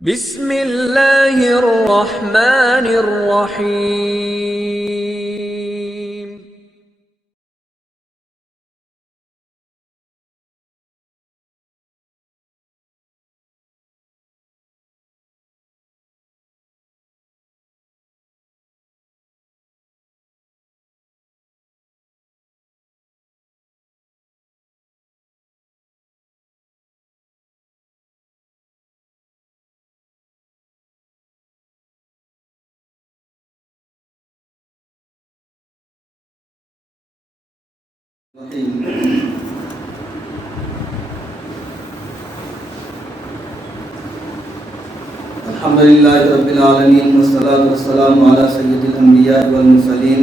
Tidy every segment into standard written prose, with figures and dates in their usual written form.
بسم اللہ الرحمن الرحیم۔ الحمدللہ رب العالمین والصلاة والسلام علی سید الانبیاء والمرسلین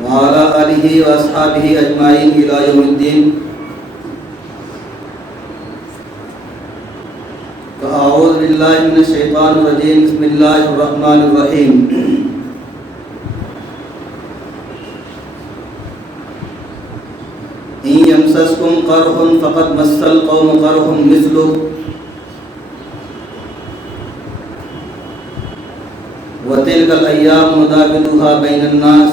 وعلی آلہ واصحابہ اجمعین الی یوم الدین۔ فاعوذ باللہ من الشیطان الرجیم، بسم اللہ الرحمن الرحیم۔ إن يمسسكم قرح فقد مس القوم قرح مثله وتلك الأيام نداولها بين الناس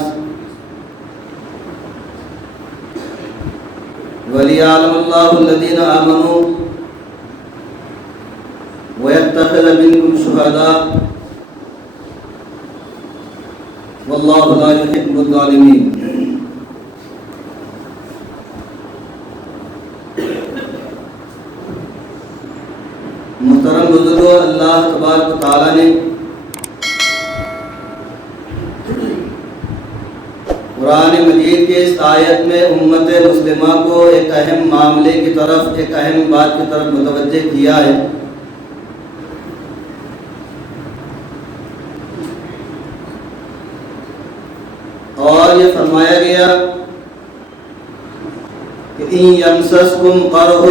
وليعلم الله الذين آمنوا ويتخذ منكم شهداء والله لا يحب الظالمين۔ محترم بزرگوں، اللہ تبارک و تعالیٰ نے قرآن مجید کے اس آیت میں امت مسلمہ کو ایک اہم معاملے کی طرف، ایک اہم بات کی طرف متوجہ کیا ہے، اور یہ فرمایا گیا کہ ان یمسسکم قرح،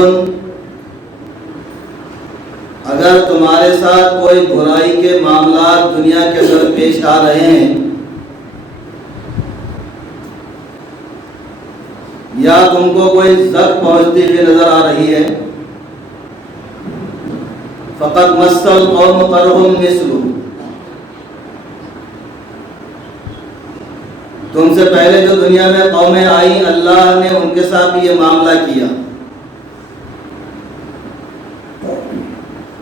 اگر تمہارے ساتھ کوئی برائی کے معاملات دنیا کے اندر پیش آ رہے ہیں یا تم کو کوئی زخ پہنچتی ہوئی نظر آ رہی ہے، فقط مس القوم قرح مثلہ، تم سے پہلے جو دنیا میں قومیں آئیں اللہ نے ان کے ساتھ بھی یہ معاملہ کیا،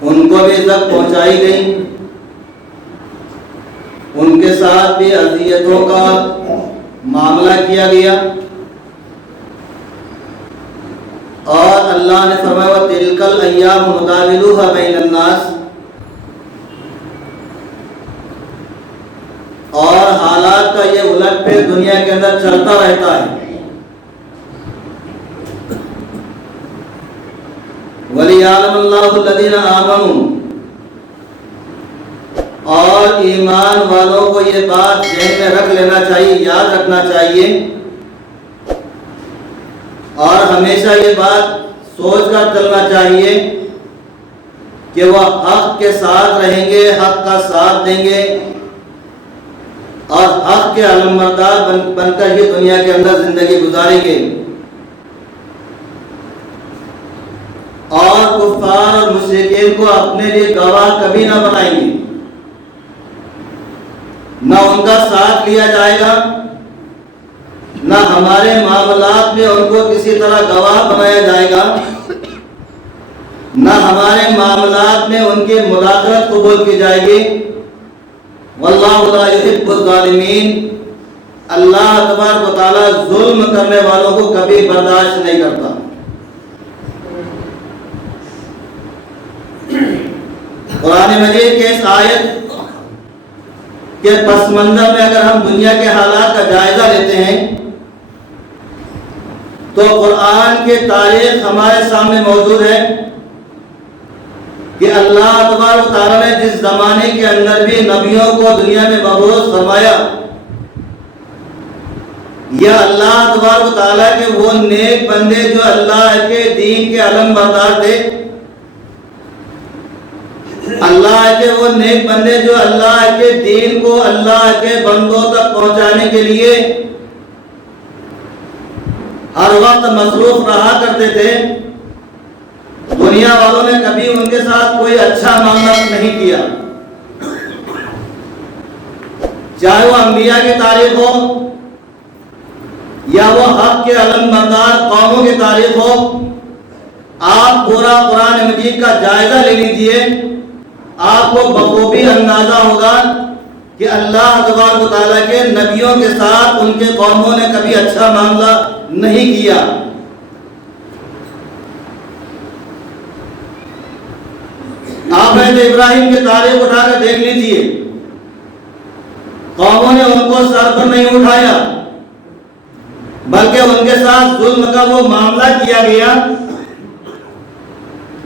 ان کو بھی زخ پہنچائی گئی، ان کے ساتھ بھی اذیتوں کا معاملہ کیا گیا، اور اللہ نے فرمایا وَتِلْكَ الْأَيَّامُ نُدَاوِلُهَا بَيْنَ النَّاسِ، اور حالات کا یہ الٹ پھیر دنیا کے اندر چلتا رہتا ہے۔ وَلِيَعْلَمَ اللَّهُ الَّذِينَ آمَنُوا، اور ایمان والوں کو یہ بات ذہن میں رکھ لینا چاہیے، یاد رکھنا چاہیے، اور ہمیشہ یہ بات سوچ کر چلنا چاہیے کہ وہ حق کے ساتھ رہیں گے، حق کا ساتھ دیں گے، اور حق کے علمبردار بن کر ہی دنیا کے اندر زندگی گزاریں گے، اور کفار اور مشرکین کو اپنے لیے گواہ کبھی نہ بنائیں گے، نہ ان کا ساتھ لیا جائے گا، نہ ہمارے معاملات میں ان کو کسی طرح گواہ بنایا جائے گا، نہ ہمارے معاملات میں ان کی مداخلت قبول کی جائے گی۔ واللہ لا يحب الظالمین، اللہ تبارک و تعالیٰ ظلم کرنے والوں کو کبھی برداشت نہیں کرتا۔ قرآن مجید کے اس آیت کے پس منظر میں اگر ہم دنیا کے حالات کا جائزہ لیتے ہیں تو قرآن کی تاریخ ہمارے سامنے موجود ہے کہ اللہ تبارک و تعالیٰ نے جس زمانے کے اندر بھی نبیوں کو دنیا میں مبعوث فرمایا، یا اللہ تبارک و تعالیٰ کے وہ نیک بندے جو اللہ کے دین کے علم بردار تھے، اللہ کے وہ نیک بندے جو اللہ کے دین کو اللہ کے بندوں تک پہنچانے کے لیے ہر وقت مصروف رہا کرتے تھے، دنیا والوں نے کبھی ان کے ساتھ کوئی اچھا معاملہ نہیں کیا، چاہے وہ انبیاء کی تاریخ ہو یا وہ حق کے علمبردار قوموں کی تاریخ ہو۔ آپ پورا قرآن مجید کا جائزہ لے لیجئے، آپ کو بخوبی اندازہ ہوگا کہ اللہ تبارک و تعالیٰ کے نبیوں کے ساتھ ان کے قوموں نے کبھی اچھا معاملہ نہیں کیا۔ آپ حضرت ابراہیم کی تاریخ اٹھا کر دیکھ لیجئے، قوموں نے ان کو سر پر نہیں اٹھایا، بلکہ ان کے ساتھ ظلم کا وہ معاملہ کیا گیا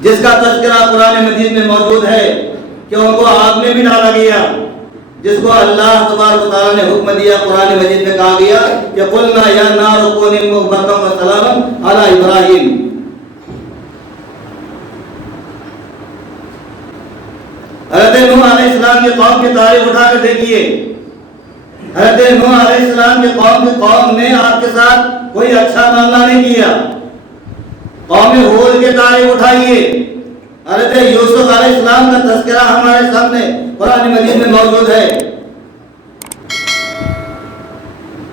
جس کا تذکرہ قرآن مجید میں موجود ہے کہ ان کو آگ میں بھی ڈالا گیا، جس کو اللہ تبارک و تعالیٰ نے حکم دیا۔ قرآن مجید میں کہا گیا کہ قلنا یا نار کونی بردا وسلاما علی ابراہیم۔ حضرت نوح علیہ السلام کی قوم کی تاریخ اٹھا کر دیکھیے، حضرت نوح علیہ السلام کی قوم نے آپ کے ساتھ کوئی اچھا معاملہ نہیں کیا۔ قوم ہود کی تاریخ اٹھائیے، حضرت یوسف علیہ السلام کا تذکرہ ہمارے سامنے قرآن مجید میں موجود ہے۔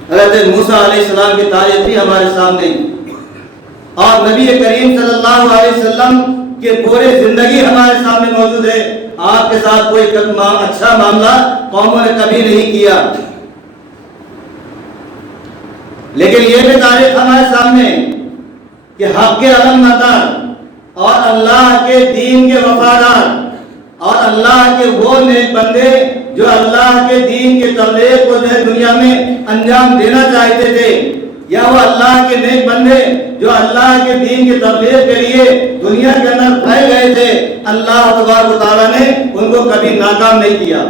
حضرت موسیٰ علیہ السلام کی تاریخ بھی ہمارے سامنے، اور نبی کریم صلی اللہ علیہ وسلم کی پوری زندگی ہمارے سامنے موجود ہے۔ آپ کے ساتھ کوئی اچھا معاملہ قوموں نے کبھی نہیں کیا، لیکن یہ بھی تاریخ ہمارے سامنے کہ حق کے علمبردار اور اللہ کے دین کے وفادار اور اللہ کے وہ نیک بندے جو اللہ کے دین کے تبلیغ کو دنیا میں انجام دینا چاہتے تھے، یا وہ اللہ کے نیک بندے جو اللہ کے دین کی تبلیغ کے لیے دنیا کے اندر پھیل گئے تھے، اللہ تبارک و تعالیٰ نے ان کو کبھی ناکام نہیں کیا۔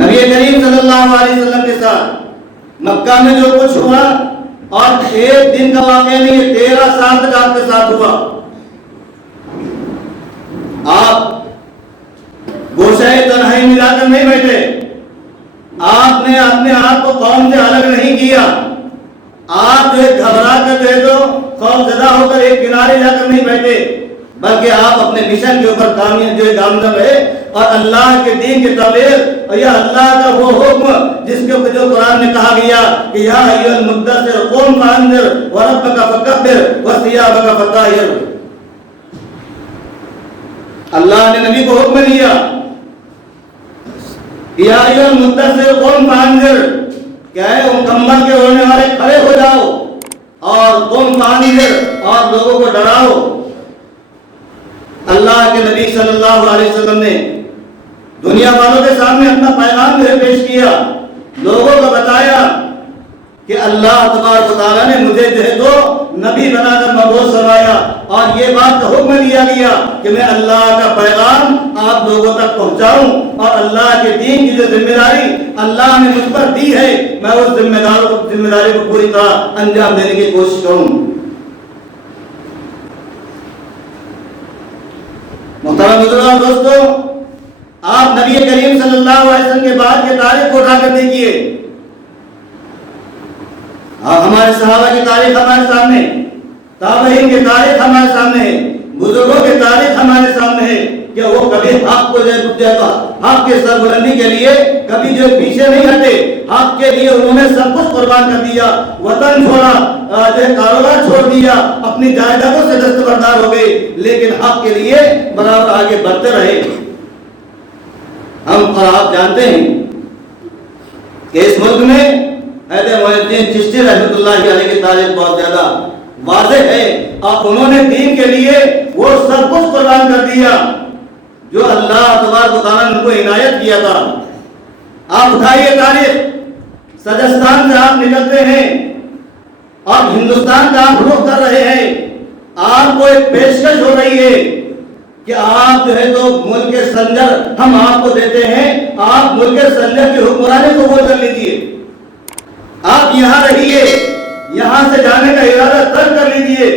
نبی کریم صلی اللہ علیہ وسلم کے ساتھ مکہ میں جو کچھ ہوا، اور ایک دن کا واقعہ نہیں، 13 سال تک آپ کے ساتھ ہوا۔ آپ گوشہ تنہائی ملا کر نہیں بیٹھے، آپ نے اپنے آپ کو قوم سے الگ نہیں کیا، آپ جو گھبرا کر جو ہے تو خوف زدہ ہو کر ایک کنارے جا کر نہیں بیٹھے، بلکہ آپ اپنے مشن کے اوپر کامیاب جو گامزن رہے، اور اللہ کے دین کی تبلیغ اور یا اللہ کا وہ حکم جس کے اوپر جو قرآن میں کہا گیا کہ یا ایھا المدثر قم فانذر وربک فکبر وثیابک فطہر، اللہ نے نبی کو حکم دیا یا ایھا المدثر قم فانذر، کیا ہے مکمل کے ہونے والے کھڑے ہو جاؤ، اور قم فانذر، اور لوگوں کو ڈراؤ۔ اللہ کے نبی صلی اللہ علیہ وسلم نے دنیا والوں کے سامنے اپنا پیغام پیش کیا، لوگوں کو بتایا کہ اللہ تبارک و تعالیٰ نے مجھے جو ہے تو نبی بنا کر مبعوث فرمایا، اور یہ بات کا حکم دیا گیا کہ میں اللہ کا پیغام آپ لوگوں تک پہنچاؤں، اور اللہ کے دین کی جو ذمہ داری اللہ نے مجھ پر دی ہے، میں اس ذمہ داری کو پوری طرح انجام دینے کی کوشش کروں۔ محترم بزرگان دوستو، آپ نبی کریم صلی اللہ علیہ وسلم کے بعد کی تاریخ کو اٹھا کر دیکھیے، ہمارے صحابہ کی تاریخ ہمارے سامنے، تابعین کی تاریخ ہمارے سامنے ہے، بزرگوں کی تاریخ ہمارے سامنے ہے کہ وہ کبھی حق کو حق کے سربلندی کے لیے کبھی جو پیچھے نہیں ہٹے، حق کے لیے انہوں نے سب کچھ قربان کر دیا، وطن چھوڑا، کاروبار چھوڑ دیا، اپنی جائیدادوں سے دستبردار ہو گئے، لیکن حق کے لیے برابر آگے بڑھتے رہے۔ ہم اور آپ جانتے ہیں کہ اس ملک میں حضرت معین الدین چشتی رحمۃ اللہ علیہ کی تاریخ بہت زیادہ واضح ہے، اور انہوں نے دین کے لیے وہ سب کچھ قربان کر دیا جو اللہ تبارک و تعالیٰ نے ان کو عنایت کیا تھا۔ آپ اٹھائیے تاریخ، سجستان سے آپ نکلتے ہیں اور ہندوستان کا آپ رخ کر رہے ہیں، آپ کو ایک پیشکش ہو رہی ہے کہ آپ جو ہے تو ملک کے سنجر ہم آپ کو دیتے ہیں، آپ ملک کے سنجر کی حکمرانی کو قبول کر لیجیے، آپ یہاں رہیے، یہاں سے جانے کا ارادہ ترک کر لیجیے۔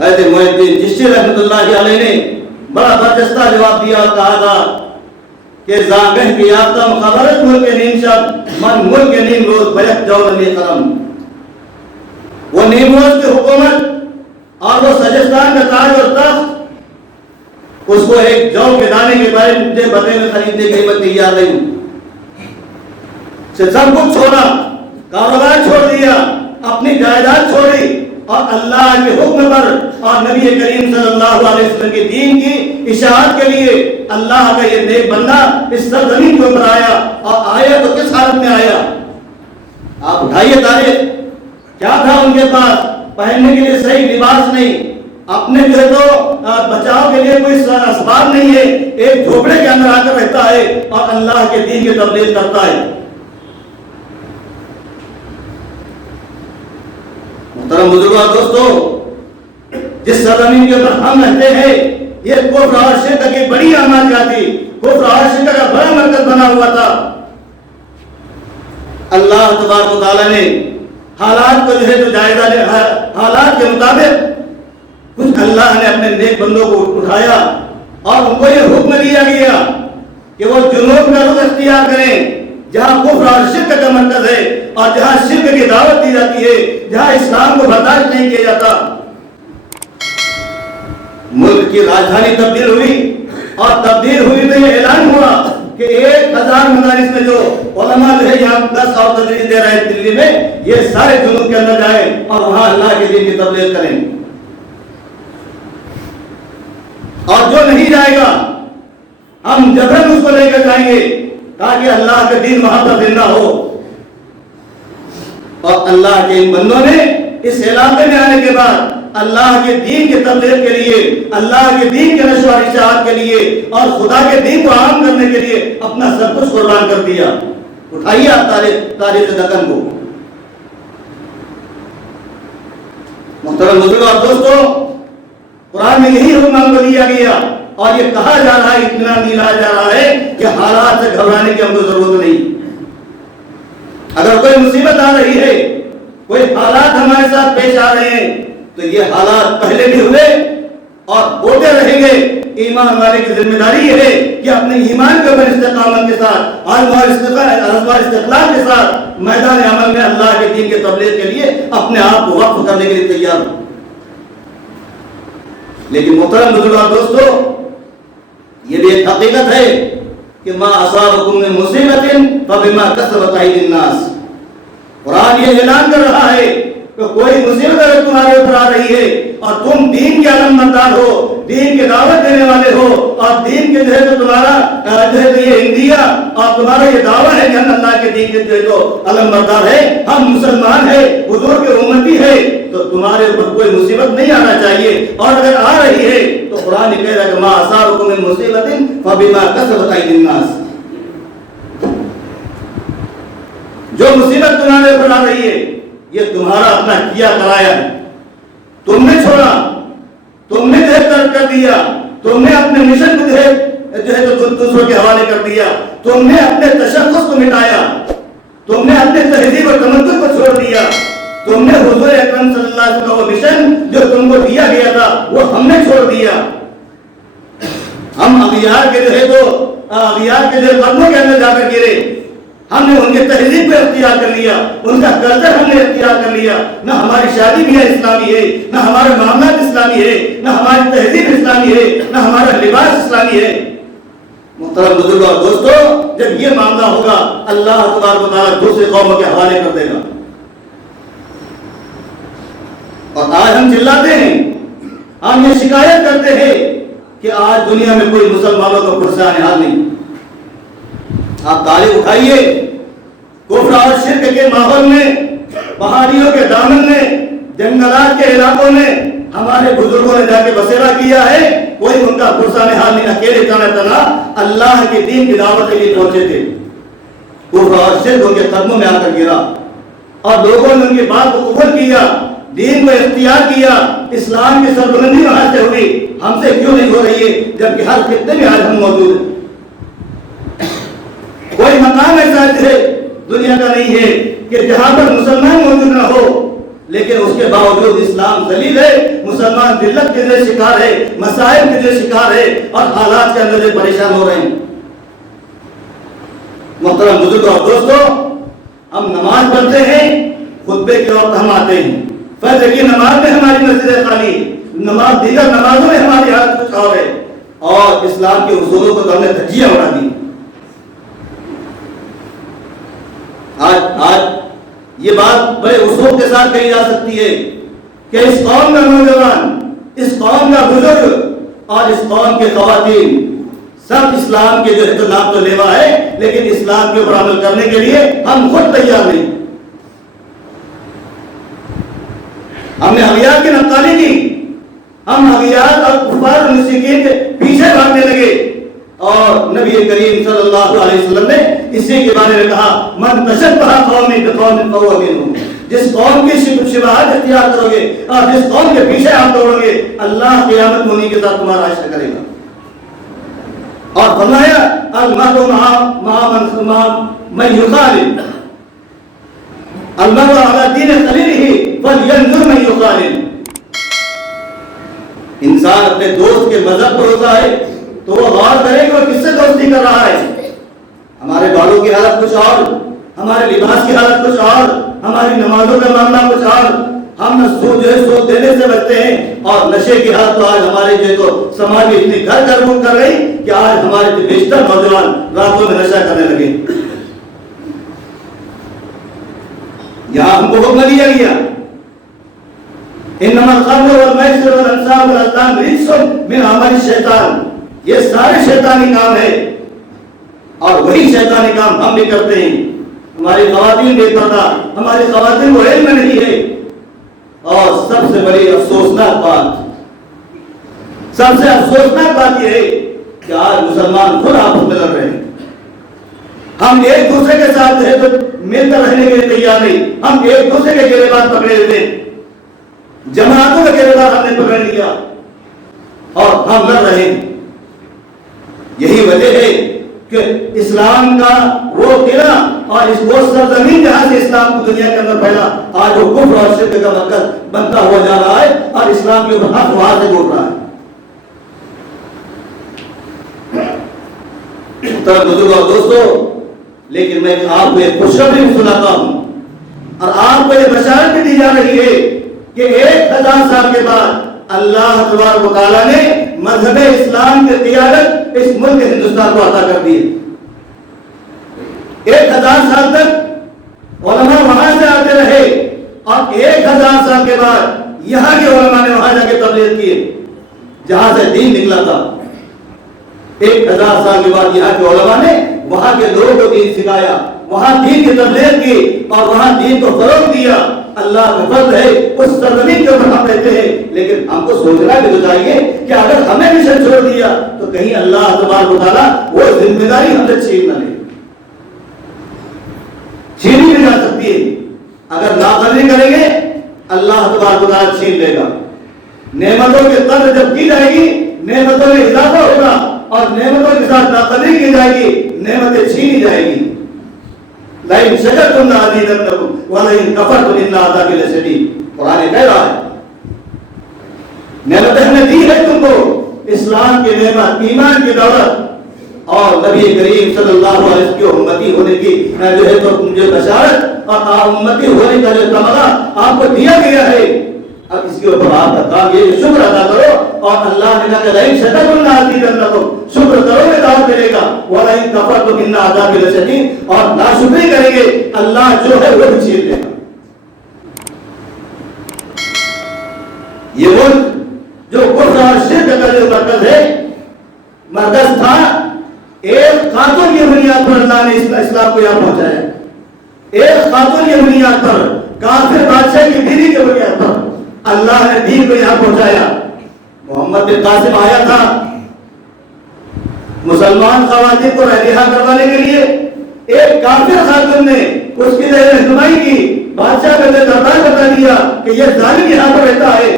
حضرت معین الدین چشتی رحمۃ اللہ علیہ نے بڑا برجستہ جواب دیا اور کہا تھا کہ زاگہ کی یافتم خبرت ملک نیم شب من ملک نیم روز بیت جولنی قلم، نیمروز کی حکومت اور وہ سجستان کا تاج اور تخت اس کو ایک جو کے دانے کے بدلے میں خریدنے کی قیمت تیار نہیں. سب کچھ چھوڑا, کاروبار چھوڑ دیا, اپنی جائیداد چھوڑی اور اللہ کے حکم پر اور نبی کریم صلی اللہ علیہ وسلم کے دین کی اشاعت کے لیے اللہ کا یہ نیک بندہ اس سرزمین کے اوپر آیا. اور آیا تو کس حالت میں آیا؟ آپ اٹھائیے تاریخ. کیا تھا ان کے پاس؟ پہننے کے لیے صحیح لباس نہیں, اپنے جو ہے تو بچاؤ کے لیے کوئی اسباب نہیں ہے, ایک جھوپڑے کے اندر آ کر رہتا ہے اور اللہ کے دین کی تبلیغ کرتا ہے. محترم بزرگوں اور دوستو, جس سرزمین کے اوپر ہم رہتے ہیں یہ کفر اور شرک کی بڑی آماج تھی, کفر اور شرک کا بڑا مرکز بنا ہوا تھا. اللہ تبارک و تعالیٰ نے حالات کو جو ہے تو جائزہ لے, حالات کے مطابق کچھ اللہ نے اپنے نیک بندوں کو اٹھایا اور ان کو یہ حکم دیا گیا کہ وہ جنوب کا رخ اختیار کریں جہاں کفر اور شرک کا مرکز ہے اور جہاں شرک کی دعوت دی جاتی ہے, جہاں اسلام کو برداشت نہیں کیا جاتا. ملک کی راجدھانی تبدیل ہوئی اور تبدیل ہوئی تو یہ اعلان ہوا کہ 1000 مدارس میں جو علماء جو ہے یہاں 10 اور تدریس دے رہے ہیں دلی میں, یہ سارے جنوب کے اندر جائیں اور وہاں اللہ کے دین کی تبلیغ کریں. اور جو نہیں جائے گا ہم جبرن اس کو لے کر جائیں گے تاکہ اللہ کا دین وہاں پر زندہ ہو. اور اللہ کے ان بندوں نے اس علاقے میں آنے کے بعد اللہ کے دین کے تبلیغ کے لیے, اللہ کے دین کے نشر و اشاعت کے لیے اور خدا کے دین کو عام کرنے کے لیے اپنا سب کچھ قربان کر دیا. اٹھائیے آپ تاریخ دکن کو. محترم بزرگوں اور دوستو, قرآن میں یہی حکم ہم کو دیا گیا اور یہ کہا جا رہا ہے, اطمینان دلایا جا رہا ہے کہ حالات سے گھبرانے کی ہم کو ضرورت نہیں. اگر کوئی مصیبت آ رہی ہے, کوئی حالات ہمارے ساتھ پیش آ رہے ہیں تو یہ حالات پہلے بھی ہوئے اور ہوتے رہیں گے. ایمان والے کی ذمہ داری یہ ہے کہ اپنے ایمان کے اوپر استقامت کے ساتھ اور استقلال کے ساتھ میدان عمل میں اللہ کے دین کے تبلیغ کے لیے اپنے آپ کو وقف کرنے کے لیے تیار ہو. لیکن محترم بزرگوں اور دوستو, یہ بھی ایک حقیقت ہے کہ ما اصابکم من مصیبت فبما کسبت ایدی الناس. قرآن یہ اعلان کر رہا ہے کہ کوئی مصیبت اگر تمہارے اوپر آ رہی ہے اور تم دین کے علمبردار ہو, دین کے دعوت دینے والے ہو اور دین کے جو ہے تو تمہارا جو ہے تو یہ اندیا اور تمہارا یہ دعویٰ ہے کہ ہم اللہ کے دین کے جو ہے تو علمبردار ہے, ہم مسلمان ہیں, حضور کے امتی ہے, تو تمہارے اوپر کوئی مصیبت نہیں آنا چاہیے. اور اگر آ رہی ہے تو قرآن کہہ رہا ہے کہ ما اصابکم من مصیبت فبما کسبت ایدی الناس. جو مصیبت تمہارے اوپر آ رہی ہے یہ تمہارا اپنا کیا کرایا ہے, تم نے چھوڑا, تم نے جو ہے ترک کر دیا, تم نے اپنے مشن کو جو ہے تو دوسروں کے حوالے کر دیا, تم نے اپنے تشخص کو مٹایا, تم نے اپنے تہذیب اور تمدن کو چھوڑ دیا, تم نے حضور اکرم صلی اللہ علیہ وسلم کا وہ مشن جو تم کو دیا گیا تھا وہ ہم نے چھوڑ دیا. ہم اغیار کے جو ہے تو قدموں کے اندر جا کر گرے, ہم نے ان کے تہذیب کو اختیار کر لیا, ان کا کلچر ہم نے اختیار کر لیا. نہ ہماری شادی بھی اسلامی ہے, نہ ہمارے معاملات اسلامی ہے, نہ ہماری تہذیب اسلامی ہے, نہ ہمارا لباس اسلامی ہے. محترم بزرگوں اور دوستو, جب یہ معاملہ ہوگا اللہ تبارک و تعالیٰ دوسرے قوموں کے حوالے کر دے گا. اور آج ہم چلاتے ہیں, ہم یہ شکایت کرتے ہیں کہ آج دنیا میں کوئی مسلمانوں کا پرسان حال نہیں. آپ تعلیم اٹھائیے, کفر اور شرک کے ماحول میں, پہاڑیوں کے دامن میں, جنگلات کے علاقوں میں ہمارے بزرگوں نے جا کے بسیرا کیا ہے, کوئی ان کا پرسان حال نہیں. اکیلے تنہا اللہ کے دین کی دعوت کے لیے پہنچے تھے. کفر اور شرک ان کے قدموں میں آ کر گرا اور لوگوں نے ان کی بات کو قبول کیا, دین کو اختیار کیا. اسلام کی سربلندی وہاں سے ہوئی, ہم سے کیوں نہیں ہو رہی ہے جبکہ ہر خطے میں آج ہم موجود ہیں. کوئی مقام ایسا ہے دنیا کا نہیں ہے کہ جہاں پر مسلمان موجود نہ ہو, لیکن اس کے باوجود اسلام ذلیل ہے, مسلمان ذلت کے لیے شکار ہے, مسائل کے لیے شکار ہے اور حالات کے اندر پریشان ہو رہے ہیں. محترم بزرگوں اور دوستو, ہم نماز پڑھتے ہیں, خطبے کے وقت ہم آتے ہیں, فجر کی نماز میں ہماری مسجد خالی، نماز دیگر نمازوں میں ہماری حالت کچھ اور ہے، اور اسلام کے اصولوں کو تو ہم نے دھجیاں اڑا دی۔ آج یہ بات بڑے اصول کے ساتھ کہی جا سکتی ہے کہ اس قوم کا نوجوان، اس قوم کا بزرگ اور اس قوم کے خواتین سب اسلام کے جو ہے تو نام تو لیوا ہے، لیکن اسلام کے اوپر عمل کرنے کے لیے ہم خود تیار نہیں۔ ہم نے حویات کی نقالی کی، ہم حویات اور کفار اور مشرکین کے پیچھے بھاگنے لگے، اور نبی کریم صلی اللہ علیہ وسلم نے اسی کے بارے میں کہا من تشبہ قوم بقوم فہو منہم، جس قوم کی شبہات اختیار کرو گے اور جس قوم کے پیچھے آپ دوڑو گے، اللہ قیامت میں انہی کے ساتھ تمہارا حشر کرے گا۔ اور فرمایا المرء مع من یخالف، المرء علی دین خلیلہ فلینظر من یخالف، انسان اپنے دوست کے مذہب پر ہوتا ہے تو وہ غور کرے کہ وہ کس سے دوستی کر رہا ہے۔ ہمارے بالوں کی حالت کچھ اور، ہمارے لباس کی حالت کچھ اور، ہماری نمازوں کا معاملہ کچھ اور، ہم سود دینے سے بچتے ہیں، اور نشے کی حالت تو آج ہمارے جو تو سماج میں اتنی گھر گھر کر رہی کہ آج ہمارے بیشتر نوجوان راتوں میں نشہ کرنے لگے۔ یہاں ہم کو حکم دیا گیا انما الخمر والمیسر والانصاب والازلام رجس من عمل الشیطان، یہ سارے شیطانی کام ہے، اور وہی شیطانی کام ہم بھی کرتے ہیں۔ ہماری خواتین بے پردہ، ہماری خواتین کو علم نہیں ہے، اور سب سے بڑی افسوسناک بات یہ ہے کہ آج مسلمان خود آپس میں لڑ رہے ہیں۔ ہم ایک دوسرے کے ساتھ ہے تو مل کر رہنے کے لیے تیار نہیں، ہم ایک دوسرے کے گریبان پکڑے ہوئے، جماعتوں کا گریبان ہم نے پکڑ لیا اور ہم لڑ رہے ہیں۔ یہی وجہ ہے کہ اسلام کا وہ قلعہ اور اس وہ سرزمین جہاں سے اسلام کو دنیا کے اندر پھیلا، آج وہ کفر اور شرک کا مرکز بنتا ہوا جا رہا ہے، اور اسلام کے اوپر حق وہاں سے بول رہا ہے۔ بزرگوں اور دوستوں، لیکن میں آپ کو ایک خوشخبری سناتا ہوں، اور آپ کو یہ بشارت بھی دی جا رہی ہے کہ 1000 سال کے بعد اللہ تبارک و تعالیٰ نے مذہب اسلام کی قیادت اس ملک ہندوستان کو عطا کر دی ہے۔ 1000 سال تک علماء وہاں سے آتے رہے، اور 1000 سال کے بعد یہاں کے علماء نے وہاں جا کے تبلیغ کی جہاں سے دین نکلا تھا۔ 1000 سال کے بعد یہاں کے علماء نے وہاں کے لوگوں کو دین سکھایا، وہاں دین کی تبلیغ کی، اور وہاں دین کو فروغ دیا۔ اللہ کا فضل ہے، اس سرزمین کے اوپر ہم رہتے ہیں، لیکن ہم کو سوچنا بھی تو چاہیے کہ اگر ہمیں مشن چھوڑ دیا تو کہیں اللہ تبارک و تعالیٰ وہ ذمہ داری ہم سے چھین نہ لے۔ چھینی بھی جا سکتی ہے، اگر ناقدری کریں گے اللہ تبارک و تعالیٰ چھین لے گا۔ نعمتوں کی قدر جب کی جائے گی نعمتوں میں اضافہ ہوگا، اور نعمتوں کے ساتھ ناقدری کی جائے گی نعمتیں چھینی جائے گی۔ لئن شکرتم لأزیدنکم ولئن کفرتم ان عذابی لشدید، قرآن کہہ رہا ہے نعمتیں ہم نے دی ہے تم کو، اسلام کی نعمت، ایمان کی دولت، اور نبی کریم صلی اللہ علیہ وسلم کی امتی ہونے کی جو ہے تو جو بشارت اور امتی ہونے کا جو تمغہ آپ کو دیا گیا ہے۔ اب اس کے اوپر آپ کا کام یہ شکر ادا کرو، اور اللہ نے کہا کہ لئن شکرتم لأزیدنکم، شکر کرو گے تو آپ ملے گا، وَلَئِن كَفَرْتُمْ إِنَّ عَذَابِي لَشَدِيدٌ، اور ناشکری کریں گے اللہ جو ہے وہ بھی چھین لے گا۔ یہ ملک جو کفر اور شرک کا جو مرکز تھا، ایک خاتون کی بنیاد پر اللہ نے اسلام کو یہاں پہنچایا، ایک خاتون کی بنیاد پر، کافر بادشاہ کی بیوی کی بنیاد پر اللہ نے دین کو یہاں پہنچایا۔ محمد بن قاسم آیا تھا مسلمان خواتین کو رہا کروانے کے لیے، ایک کافر خاتون نے اس کی رہنمائی کی، بادشاہ کا دربار بتا دیا کہ یہ ظالم یہاں پر رہتا ہے،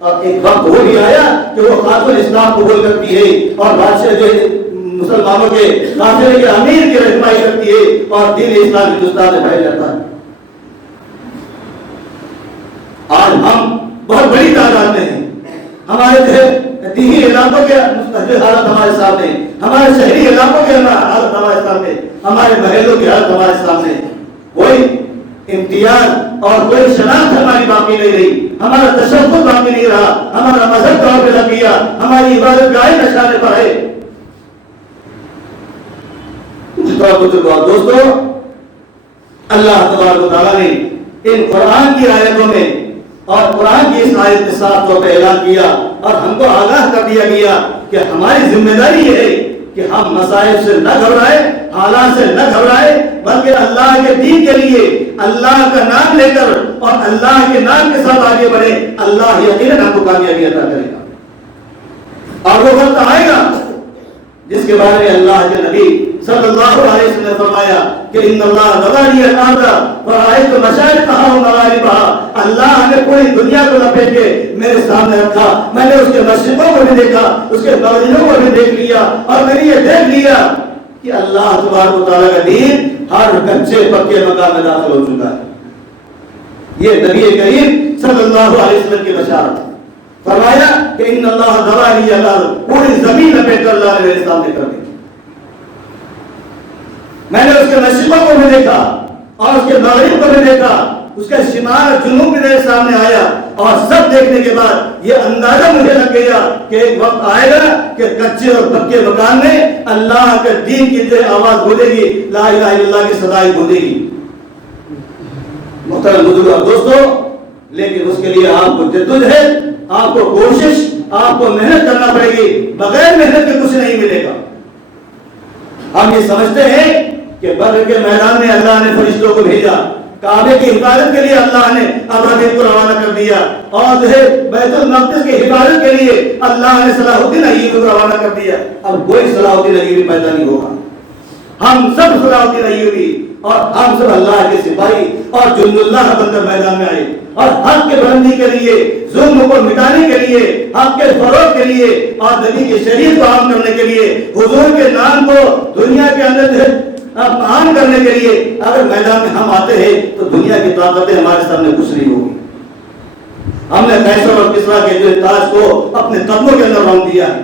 اور ایک وقت وہ بھی آیا کہ وہ خاتون اسلام قبول کرتی ہے، اور بادشاہ جو مسلمانوں کے قافلے کے امیر کی رہنمائی کرتی ہے، اور دین اسلام ہندوستان میں پھیل جاتا ہے۔ آج ہم بہت بڑی تعداد میں ہیں، ہمارے دیہی علاقوں کے حالت ہمارے سامنے، ہمارے شہری علاقوں کے حالت ہمارے سامنے، ہمارے محلوں کی حالت ہمارے سامنے۔ کوئی امتیاز اور کوئی شناخت ہماری باقی نہیں رہی، ہمارا تشدد باقی نہیں رہا، ہمارا مذہب طور پہ لگ گیا، ہماری عبادت گاہ نشانے پر ہے۔ دوستو، اللہ تبارک و تعالیٰ نے ان قرآن کی آیتوں میں اور قرآن کی اس آیت کے ساتھ طور پہ اعلان کیا اور ہم کو آگاہ کر دیا گیا کہ ہماری ذمہ داری یہ ہے کہ ہم مصائب سے نہ گھبرائے، حالات سے نہ گھبرائے، بلکہ اللہ کے دین کے لیے اللہ کا نام لے کر اور اللہ کے نام کے ساتھ آگے بڑھے۔ اللہ یقیناً ہم کو کامیابی عطا کرے گا۔ اور وہ وقت آئے گا جس کے بارے میں اللہ کے نبی صلی اللہ علیہ وسلم نے فرمایا کہ ان اللہ ذوانی الارض فرائت مشارقها ومغاربها، اللہ نے پوری دنیا کو لپیٹ کے میرے سامنے رکھا، میں نے اس کے مشرقوں کو بھی دیکھا، اس کے مغربوں کو بھی دیکھ لیا، اور میں نے یہ دیکھ لیا کہ اللہ تبارک و تعالیٰ کا دین ہر کچے پکے مقام میں داخل ہو چکا ہے۔ یہ نبی کریم صلی اللہ علیہ وسلم کی بشارت، فرمایا کہ ان اللہ ذوانی الارض، پوری زمین لپیٹ کر اللہ نے میرے سامنے کر دی۔ میں نے اس کے مشرقوں کو بھی دیکھا اور اس کے مغرب کو بھی دیکھا، اس کا شمال اور جنوب بھی میرے سامنے آیا، اور سب دیکھنے کے بعد یہ اندازہ مجھے لگ گیا کہ ایک وقت آئے گا کہ کچے اور پکے مکان میں اللہ کے دین کی آواز گونجے گی، لا الہ الا اللہ کی صدائی گونجے گی۔ محترم بزرگوں اور دوستو، لیکن اس کے لیے آپ کو جدوجہد، آپ کو کوشش، آپ کو محنت کرنا پڑے گی، بغیر محنت کے کچھ نہیں ملے گا۔ ہم یہ سمجھتے ہیں کہ بدر کے میدان میں اللہ نے فرشتوں کو بھیجا، کعبے کی حفاظت کے لیے اللہ نے ابراہیم کو روانہ کر دیا، اور جو ہے بیت المقدس کی حفاظت کے لیے اللہ نے صلاح الدین ایوبی کو روانہ کر دیا۔ اب کوئی صلاح الدین ایوبی پیدا نہیں ہوگا، ہم سب صلاح الدین ایوبی اور ہم سب اللہ کے سپاہی اور جند اللہ بن کر میدان میں آئے، اور حق کے بلندی کے لیے، ظلم کو مٹانے کے لیے، حق کے فروغ کے لیے، اور نبی کی شریعت کو عام کرنے کے لیے، حضور کے نام کو دنیا کے اندر عام کرنے کے لیے اگر میدان میں ہم آتے ہیں تو دنیا کی طاقتیں ہمارے سامنے کچھ نہیں ہوگی۔ ہم نے قیصر اور کسریٰ کے جو تاج کو اپنے قدموں کے اندر روندا دیا ہے،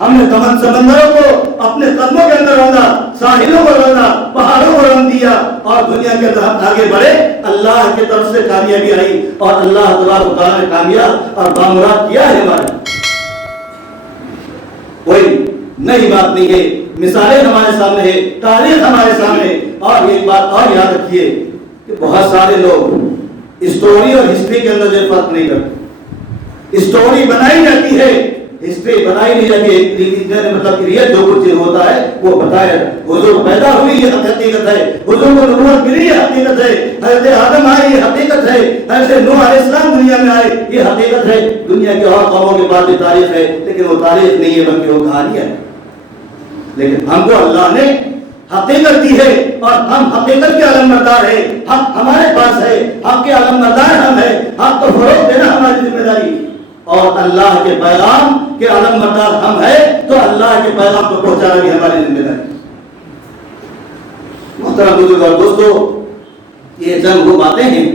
ہم نے تمام سمندروں کو اپنے قدموں کے اندر روندا، ساحلوں کو روندا، پہاڑوں کو رون دیا، اور دنیا کے اندر ہم آگے بڑھے، اللہ کی طرف سے کامیابی آئی، اور اللہ تبارک و تعالیٰ نے کامیاب اور بامراد کیا ہے ہمارے۔ کوئی نئی بات نہیں ہے، مثالیں ہمارے سامنے ہے، تاریخ ہمارے سامنے۔ اور ایک بات اور یاد رکھیے کہ بہت سارے لوگ اسٹوری اور ہسٹری کے اندر جو فرق نہیں کرتے۔ اسٹوری بنائی جاتی ہے، ہسٹری بنائی نہیں جاتی، مطلب کہ ریئل جو کچھ ہوتا ہے وہ بتایا۔ حضور پیدا ہوئی یہ حقیقت ہے، حضور کو نبوت ملی یہ حقیقت ہے، حضرت آدم آئے یہ حقیقت ہے، حضرت نوح علیہ السلام دنیا میں آئے یہ حقیقت ہے۔ دنیا کے اور قوموں کے پاس بھی تاریخ ہے، لیکن وہ تاریخ نہیں ہے بلکہ وہ کہانی ہے۔ لیکن ہم کو اللہ نے حقیقت دی ہے، اور ہم حقیقت کے علمبردار ہیں، حق ہمارے پاس ہے، حق کے علمبردار ہم ہیں، حق کو فروغ دینا ہماری ذمہ داری، اور اللہ کے پیغام کے علمبردار ہم ہیں تو اللہ کے پیغام کو پہنچانا بھی ہماری ذمہ داری۔ محترم بزرگ اور دوستو، یہ چند وہ باتیں ہیں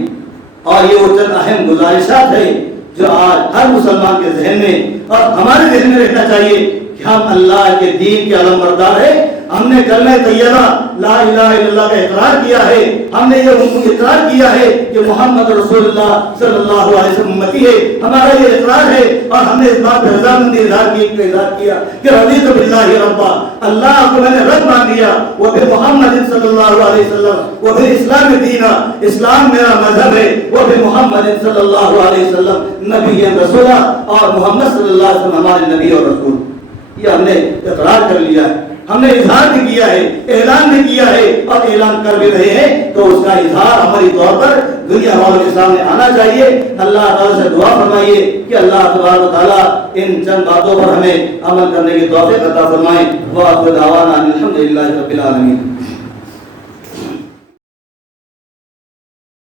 اور یہ وہ چند اہم گزارشات ہیں جو آج ہر مسلمان کے ذہن میں اور ہمارے ذہن میں رہنا چاہیے کہ ہم اللہ کے دین کے علمبردار ہیں۔ ہم نے کلمہ طیبہ لا الہ الا اللہ کا اقرار کیا ہے، ہم نے یہ اقرار کیا ہے کہ محمد رسول اللہ صلی اللہ علیہ وسلم امتی ہے، ہمارا یہ اقرار ہے، اور ہم نے اس بات پر رضامندی اظہار کیا کہ رضیت باللہ ربا، اللہ کو میں نے رب مان لیا، وہ بھی محمد صلی اللہ علیہ وسلم، وہ بھی اسلام دینا، اسلام میرا مذہب ہے، وہ بھی محمد صلی اللہ علیہ وسلم نبی رسولہ، اور محمد صلی اللہ علیہ وسلم ہمارے نبی اور رسول۔ یہ ہم نے اقرار کر لیا ہے، ہم نے اظہار بھی کیا ہے، اعلان بھی کیا ہے، اور اعلان کر بھی رہے ہیں، تو اس کا اظہار عملی طور پر دنیا والوں کے سامنے آنا چاہیے۔ اللہ تعالیٰ سے دعا فرمائیے کہ اللہ تبارک و تعالیٰ ان چند باتوں پر ہمیں عمل کرنے کی توفیق عطا فرمائے۔ وآخر دعوانا الحمدللہ رب العالمین۔